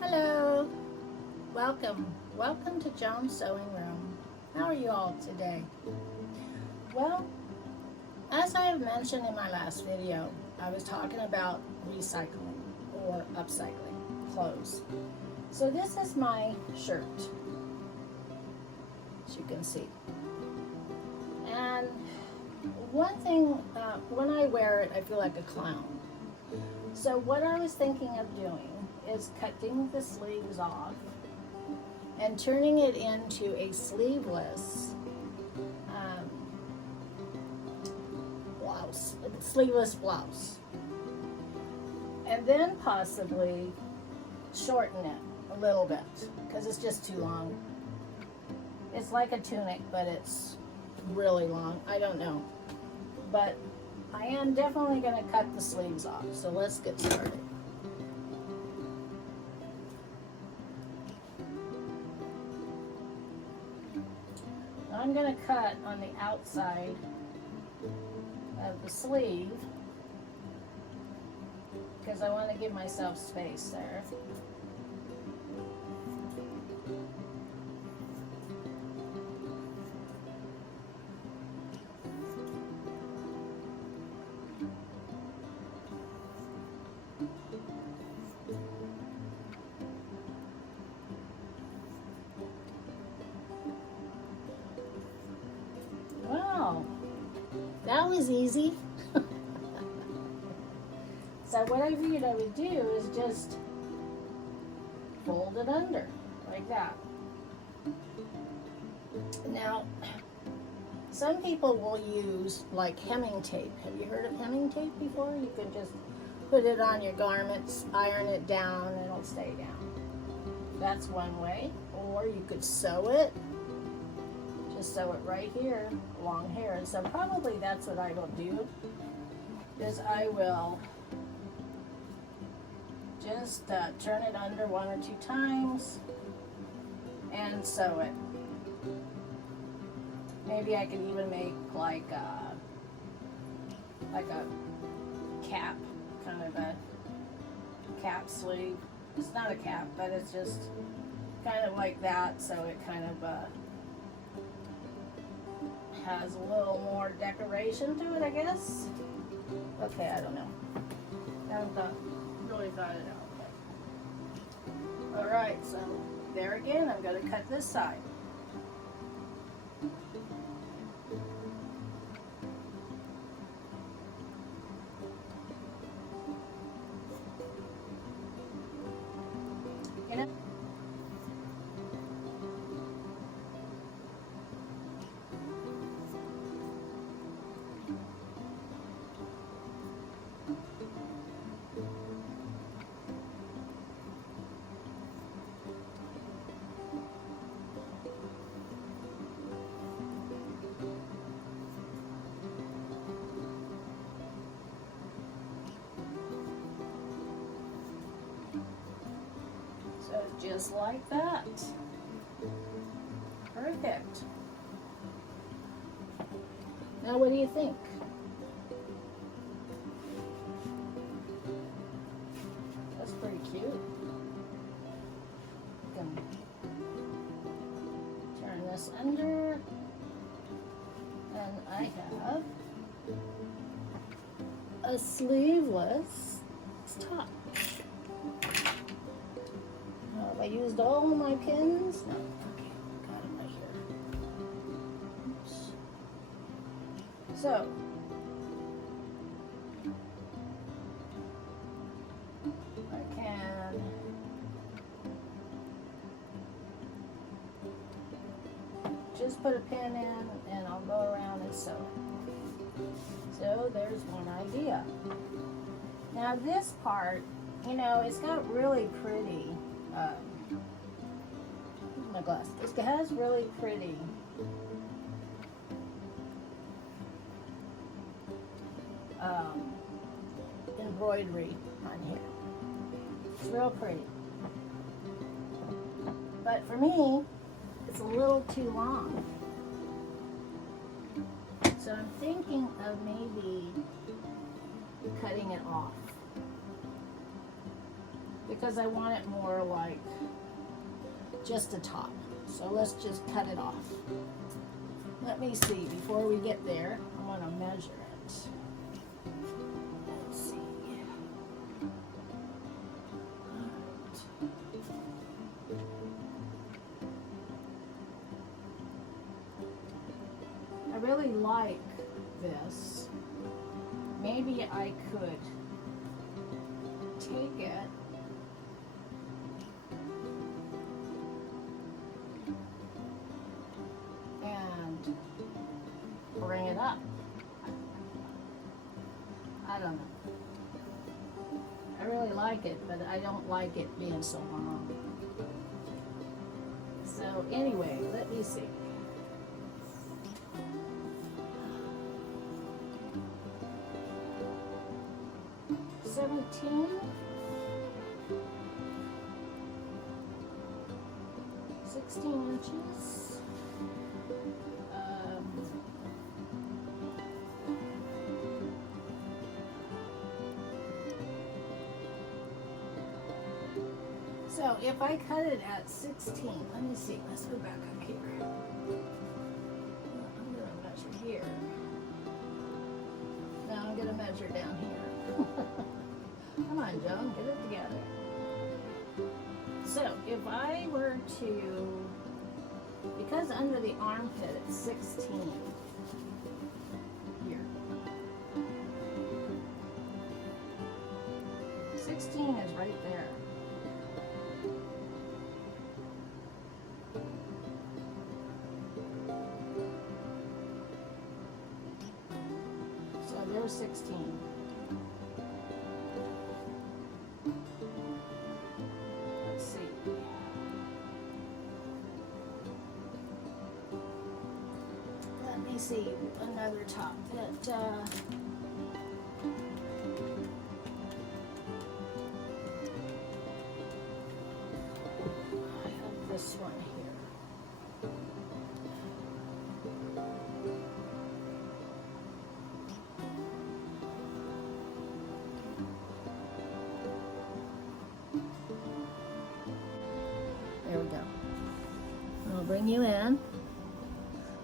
Hello, welcome to Joan's Sewing Room. How are you all today? Well, as I have mentioned in my last video, I was talking about recycling or upcycling clothes. So this is my shirt, as you can see. And one thing, when I wear it, I feel like a clown. So what I was thinking of doing is cutting the sleeves off and turning it into a sleeveless sleeveless blouse, and then possibly shorten it a little bit because it's just too long. It's like a tunic, but it's really long. I don't know, but I am definitely going to cut the sleeves off. So let's get started. I'm going to cut on the outside of the sleeve because I want to give myself space there. Wow, that was easy. So what I figured I would do is just fold it under like that. Now, some people will use like hemming tape. Have you heard of hemming tape before? You can just put it on your garments, iron it down, and it'll stay down. That's one way. Or you could sew it. Just sew it right here along here. And so probably that's what I will do, is I will just turn it under 1 or 2 times and sew it. Maybe I could even make like a cap, kind of a cap sleeve. It's not a cap, but it's just kind of like that, so it kind of has a little more decoration to it, I guess. Okay, I don't know. I haven't really thought it out. Alright, so there again, I'm going to cut this side. So just like that. Perfect. Now what do you think? That's pretty cute. You can turn this under, and I have a sleeveless top. Have I used all my pins? No. Okay, got it right here. Oops. So, I can just put a pin in and I'll go around and sew it. So there's one idea. Now this part, you know, it's got really pretty, where's my glass? It has really pretty embroidery on here. It's real pretty. But for me, it's a little too long. So I'm thinking of maybe cutting it off because I want it more like just a top. So let's just cut it off. Let me see, before we get there, I want to measure it. Let's see. I really like this. Maybe I could take it and bring it up. I don't know. I really like it, but I don't like it being so long. So anyway, let me see. $17, 16 inches. So if I cut it at 16, let me see, let's go back up here. I'm going to measure here. Now I'm going to measure down here. Come on, Joan, get it together. So if I were to, because under the armpit it's 16 here. 16 is right there. So there's 16. Let's see. Let me see another top that I have this one here. There we go. I'll bring you in.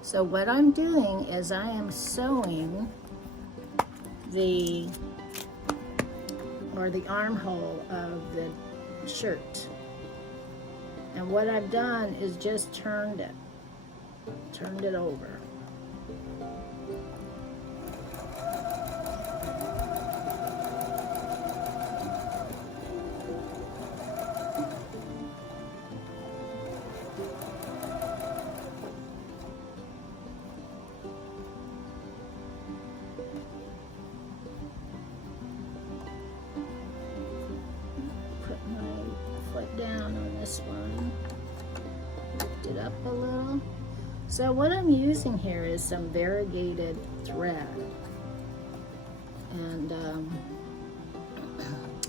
So what I'm doing is I am sewing the armhole of the shirt. And what I've done is just turned it over. Down on this one, lift it up a little. So what I'm using here is some variegated thread, and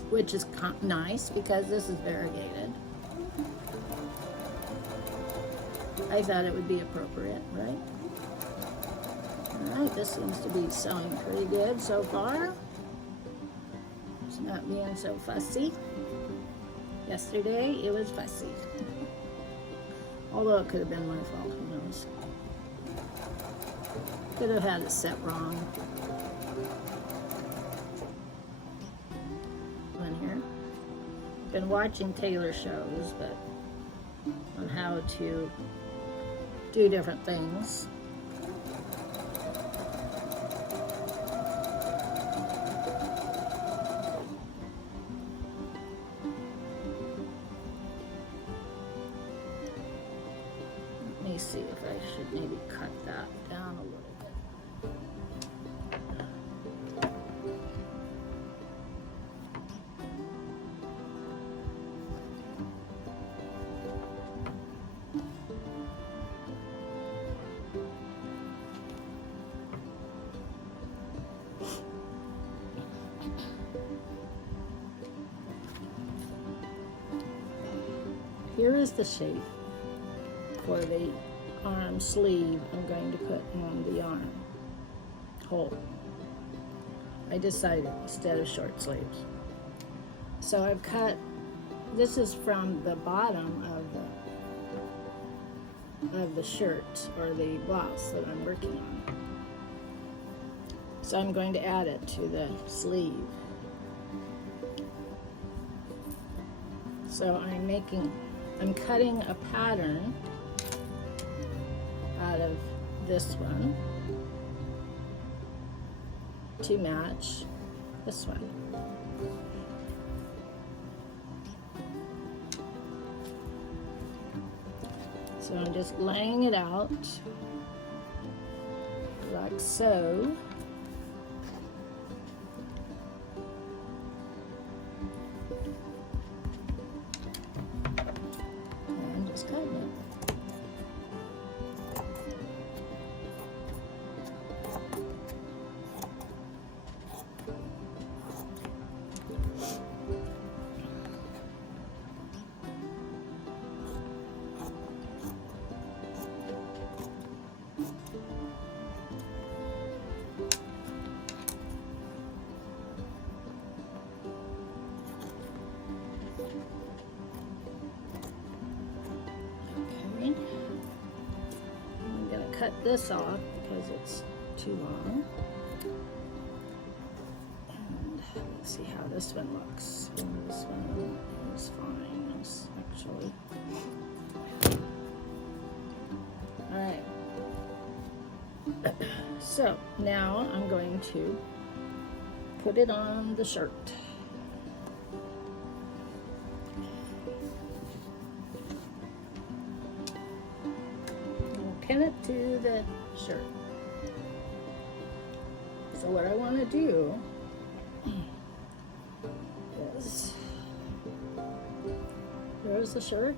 which is nice because this is variegated. I thought it would be appropriate, right? All right, this seems to be sewing pretty good so far. It's not being so fussy. Yesterday, it was fussy. Although it could have been my fault, who knows. Could have had it set wrong. On here. Been watching tailor shows, but on how to do different things. See if I should maybe cut that down a little bit. Here is the shape for the arm sleeve I'm going to put on the arm hole. I I decided, instead of short sleeves. So I've cut, this is from the bottom of the shirt or the blouse that I'm working on. So I'm going to add it to the sleeve. So I'm cutting a pattern out of this one to match this one. So I'm just laying it out like so. And just cutting it. I'm going to cut this off because it's too long. And let's see how this one looks. This one is fine, actually. Alright. So now I'm going to put it on the shirt. Pin it to the shirt. So what I want to do is, there's the shirt,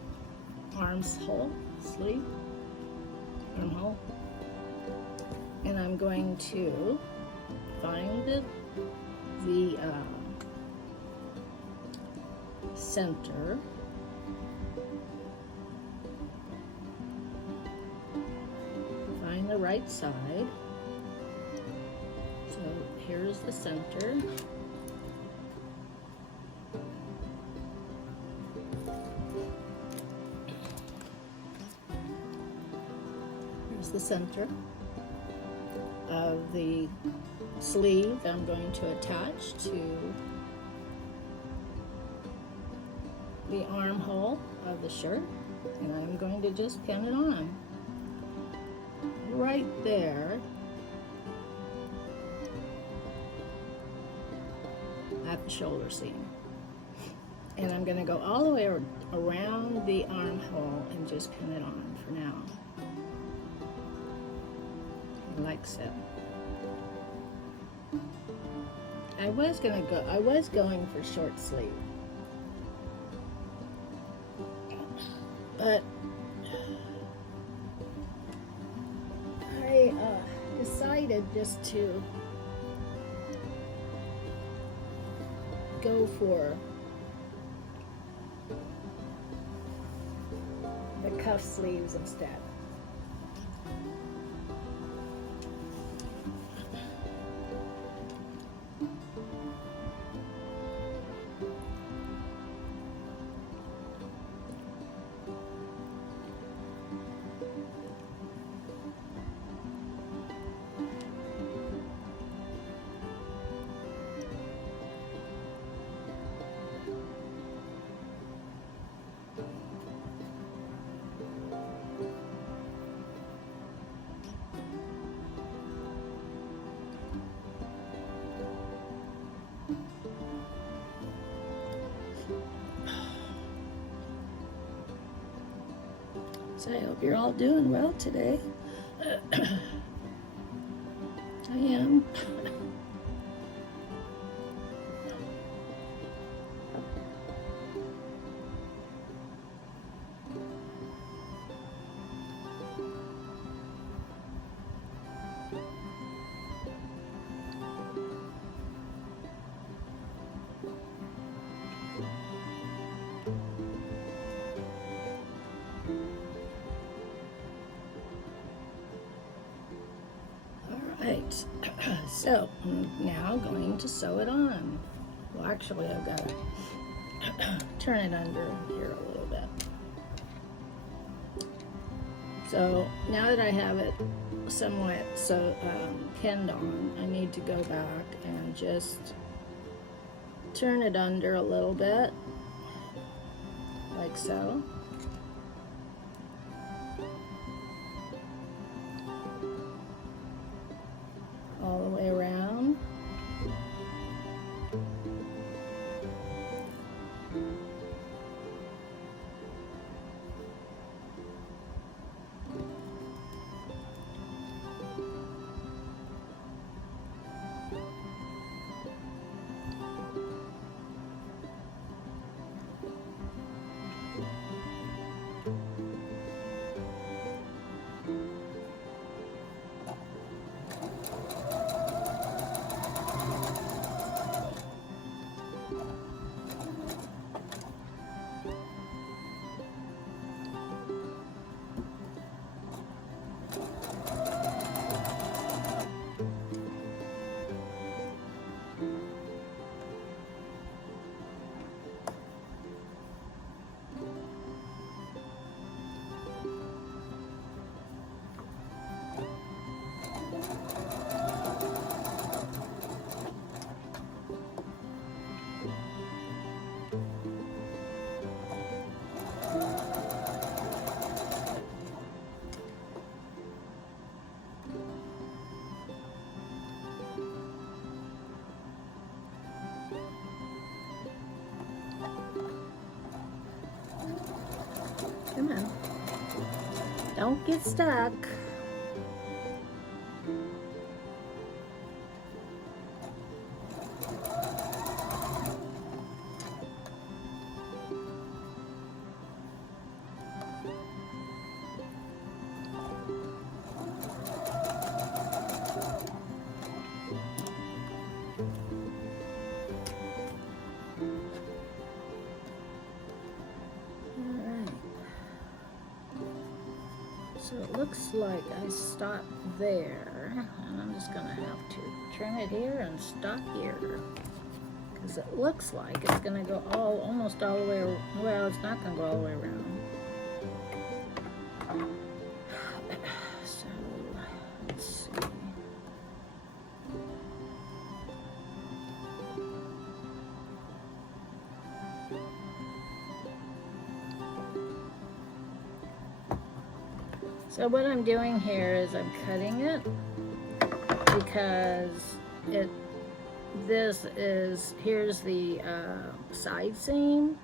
arms hole, sleeve, armhole, and I'm going to find the center. The right side. So here's the center. Here's the center of the sleeve I'm going to attach to the armhole of the shirt, and I'm going to just pin it on. Right there at the shoulder seam. And I'm going to go all the way around the armhole and just pin it on for now. Like so. I was going for short sleeve. But I decided just to go for the cuff sleeves instead. So I hope you're all doing well today. I am. So I'm now going to sew it on. Well, actually, I've got to turn it under here a little bit. So now that I have it somewhat pinned on, I need to go back and just turn it under a little bit, like so. All the way around. Come on. Don't get stuck. So it looks like I stopped there, and I'm just gonna have to trim it here and stop here, because it looks like it's gonna go almost all the way, well, it's not gonna go all the way around. So, let's see. So what I'm doing here is I'm cutting it because here's the side seam,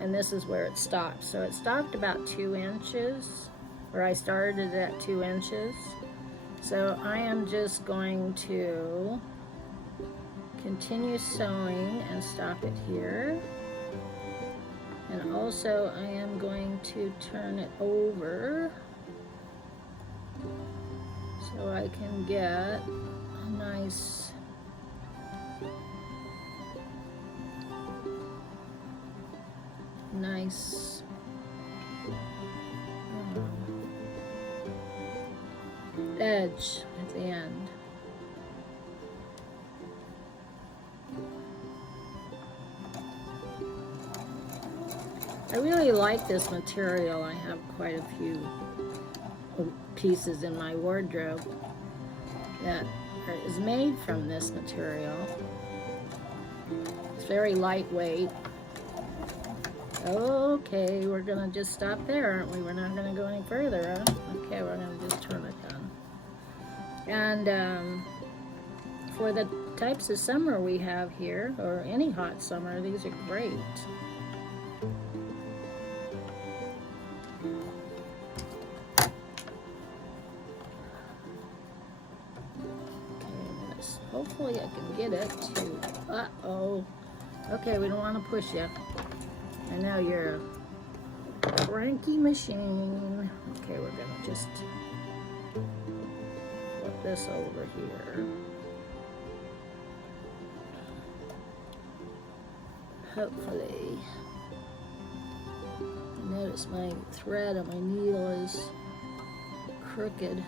and this is where it stopped. So it stopped about 2 inches, or I started at 2 inches. So I am just going to continue sewing and stop it here. And also I am going to turn it over so I can get a nice edge at the end. I really like this material. I have quite a few pieces in my wardrobe that is made from this material. It's very lightweight. Okay, we're gonna just stop there, aren't we? We're not gonna go any further, huh? Okay, we're gonna just turn it down. And for the types of summer we have here, or any hot summer, these are great. Hopefully I can get it to, uh-oh. Okay, we don't want to push you. I know you're a cranky machine. Okay, we're gonna just flip this over here. Hopefully. Notice my thread on my needle is crooked.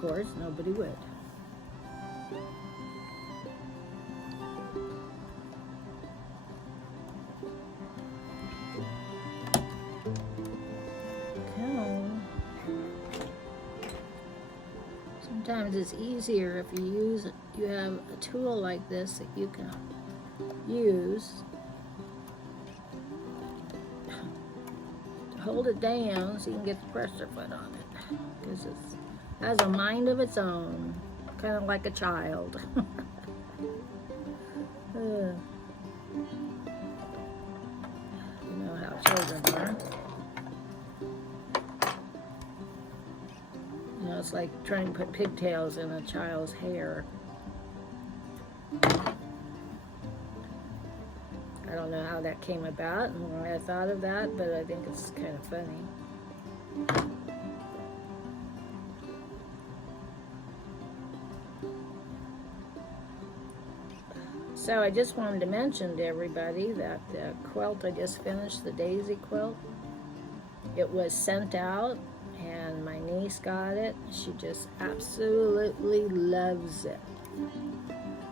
course, nobody would. Sometimes it's easier if you have a tool like this that you can use to hold it down so you can get the pressure foot on it, because it has a mind of its own, kind of like a child. You know how children are. You know, it's like trying to put pigtails in a child's hair. I don't know how that came about and why I thought of that, but I think it's kind of funny. So I just wanted to mention to everybody that the quilt I just finished, the daisy quilt, it was sent out and my niece got it. She just absolutely loves it.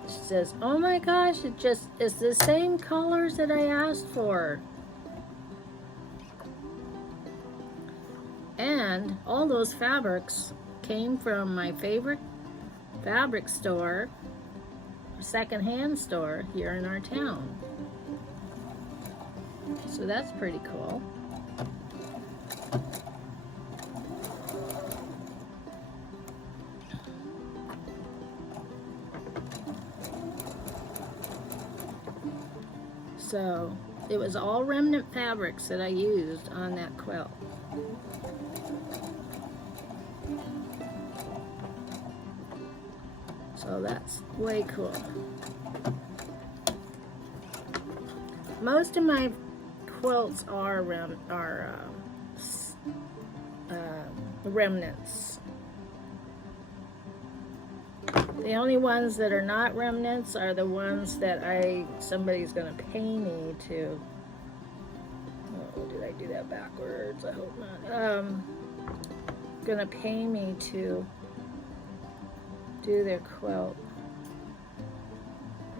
She says, oh my gosh, it's the same colors that I asked for. And all those fabrics came from my favorite fabric store, secondhand store here in our town. So that's pretty cool. So it was all remnant fabrics that I used on that quilt. So that's way cool. Most of my quilts are remnants. The only ones that are not remnants are the ones that somebody's going to pay me to. Oh, did I do that backwards? I hope not. Going to pay me to do their quilt.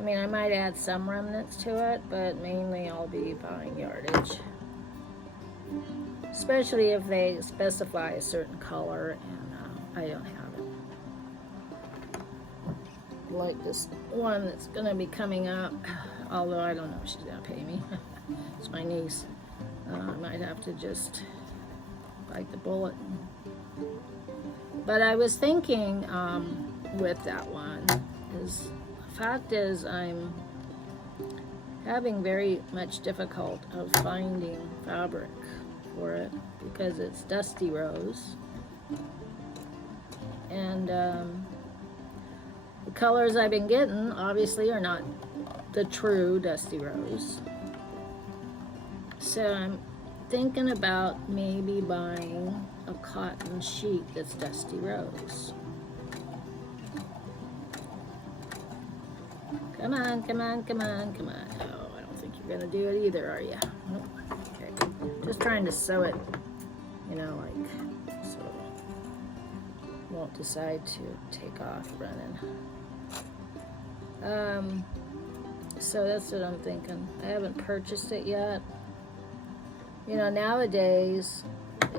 I mean, I might add some remnants to it, but mainly I'll be buying yardage. Especially if they specify a certain color and I don't have it. Like this one that's going to be coming up, although I don't know if she's going to pay me. It's my niece. I might have to just bite the bullet. But I was thinking with that one, is the fact is I'm having very much difficult of finding fabric for it because it's Dusty Rose. And the colors I've been getting obviously are not the true Dusty Rose. So I'm thinking about maybe buying a cotton sheet that's Dusty Rose. Come on, come on, come on, come on. Oh, I don't think you're gonna do it either, are you? Nope. Okay. Just trying to sew it, you know, like so it won't decide to take off running. So that's what I'm thinking. I haven't purchased it yet. You know, nowadays,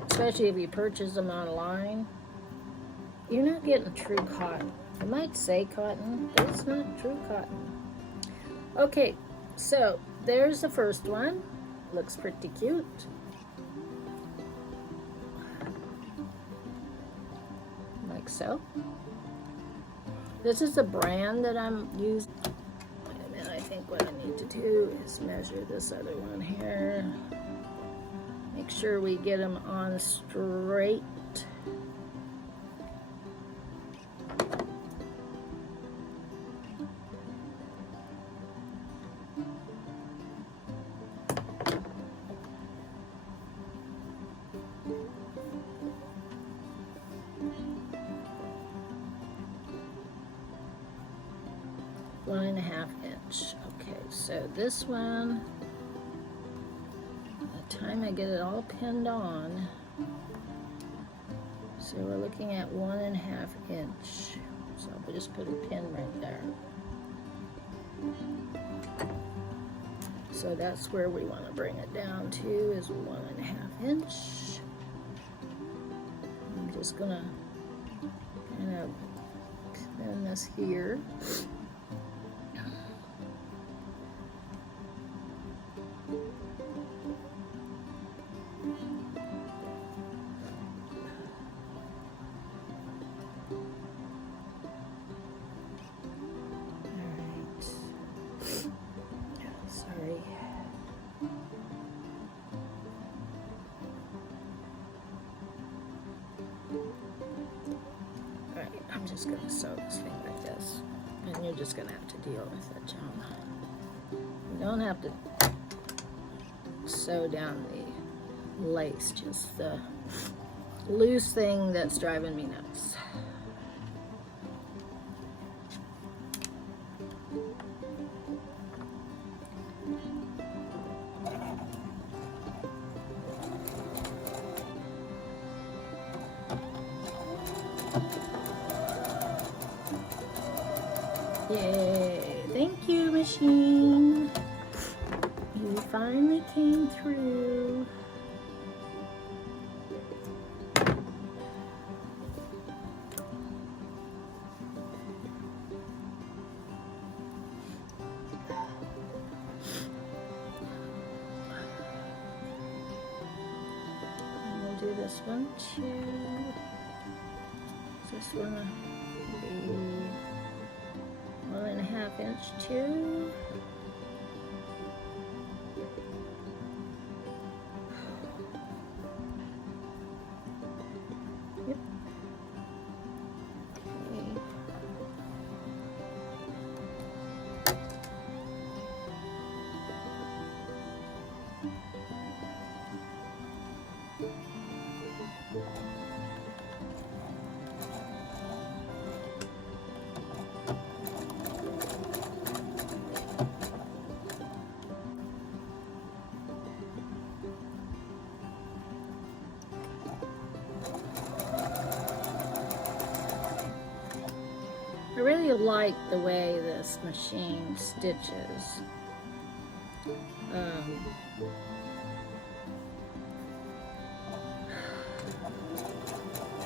especially if you purchase them online, you're not getting true cotton. It might say cotton, but it's not true cotton. Okay, so there's the first one. Looks pretty cute. Like so. This is the brand that I'm using. Wait a minute, I think what I need to do is measure this other one here. Make sure we get them on straight. One and a half inch. Okay, so this one, by the time I get it all pinned on, So we're looking at 1.5 inch. So we'll just put a pin right there. So that's where we want to bring it down to, is 1.5 inch. I'm just gonna kind of pin this here. I'm just going to sew this thing like this, and you're just going to have to deal with it, John. You don't have to sew down the lace, just the loose thing that's driving me nuts. Yay, thank you, machine. You finally came through. And we'll do this one too. This one will be 1.5 inch too. Yep. Okay. I really like the way this machine stitches.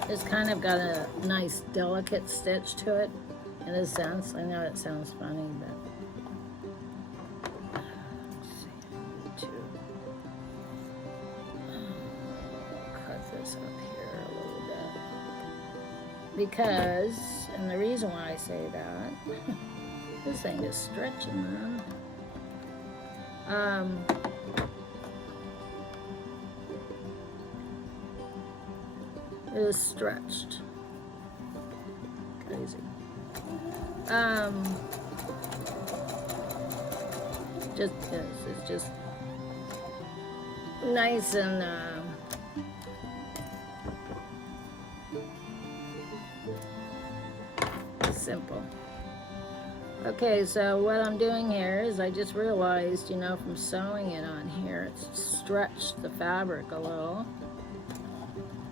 It's kind of got a nice delicate stitch to it in a sense. I know it sounds funny, but let's see, I need to cut this up here a little bit. Because, and the reason why I say that, this thing is stretching, man. It is stretched. Crazy. Just this. It's just nice and simple. Okay, so what I'm doing here is I just realized, you know, from sewing it on here, it's stretched the fabric a little.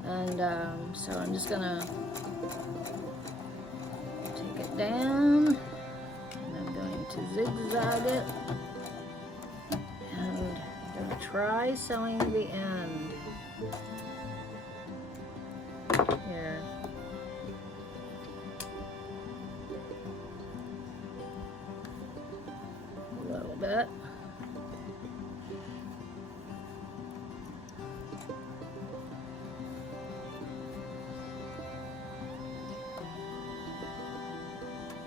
And so I'm just gonna take it down, and I'm going to zigzag it, and I'm gonna try sewing the end here. A little bit.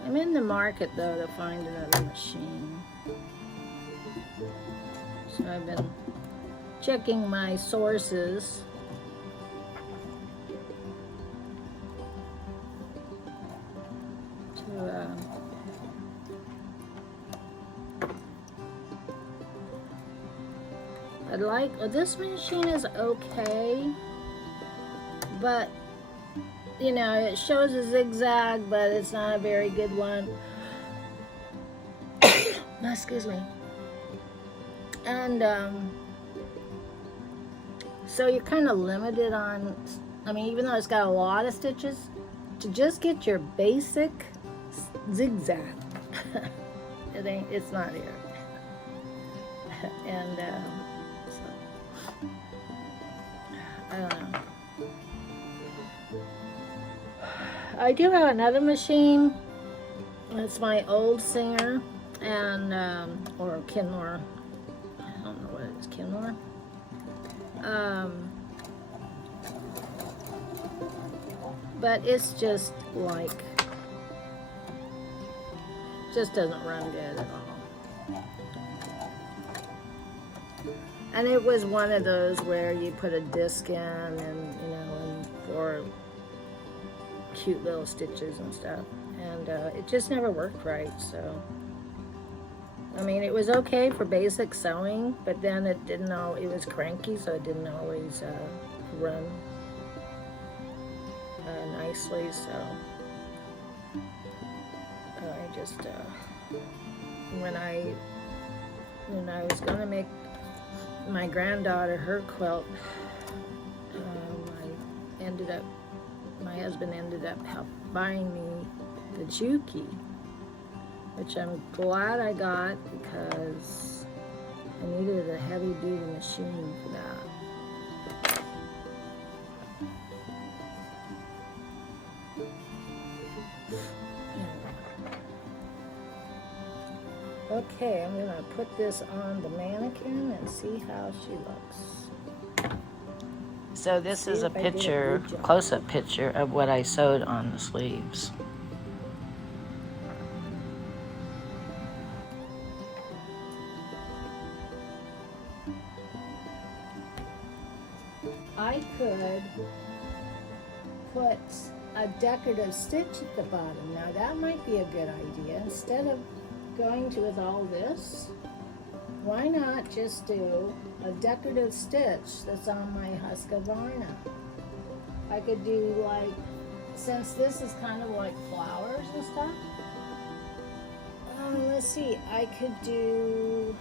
I'm in the market though to find another machine. So I've been checking my sources. I'd like, well, this machine is okay, but you know, it shows a zigzag, but it's not a very good one. Excuse me. And so you're kind of limited on I mean, even though it's got a lot of stitches, to just get your basic zigzag, it's not here. And so, I don't know. I do have another machine. It's my old Singer, and or Kenmore. I don't know what it is, Kenmore. But it's just like, just doesn't run good at all. And it was one of those where you put a disc in, and and for cute little stitches and stuff, and it just never worked right. So I mean, it was okay for basic sewing, but then it didn't know, it was cranky, so it didn't always run nicely. So I just when I was gonna make my granddaughter her quilt, my husband ended up buying me the Juki, which I'm glad I got because I needed a heavy duty machine for that. Okay, I'm gonna put this on the mannequin and see how she looks. So this is a picture, close-up picture of what I sewed on the sleeves. I could put a decorative stitch at the bottom. Now that might be a good idea. Instead of going to with all this, why not just do a decorative stitch that's on my Husqvarna? I could do like, since this is kind of like flowers and stuff, let's see, I could do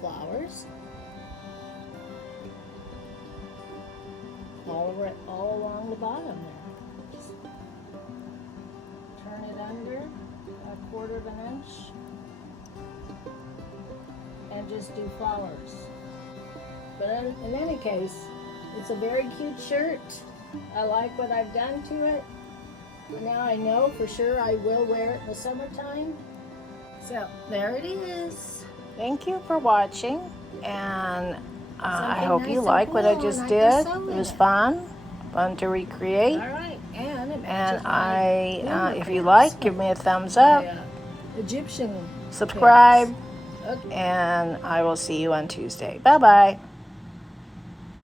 flowers all along the bottom there. Just turn it under a 1/4 of an inch and just do flowers. But in any case, it's a very cute shirt. I like what I've done to it. Now I know for sure I will wear it in the summertime. So there it is. Thank you for watching, and I hope nice you and like what I cool, just and I did. can sew It with was it. fun to recreate. All right, and it And matches my if boomer you pants. like, give me a thumbs up, My, Egyptian subscribe, pants. Okay. and I will see you on Tuesday. Bye-bye.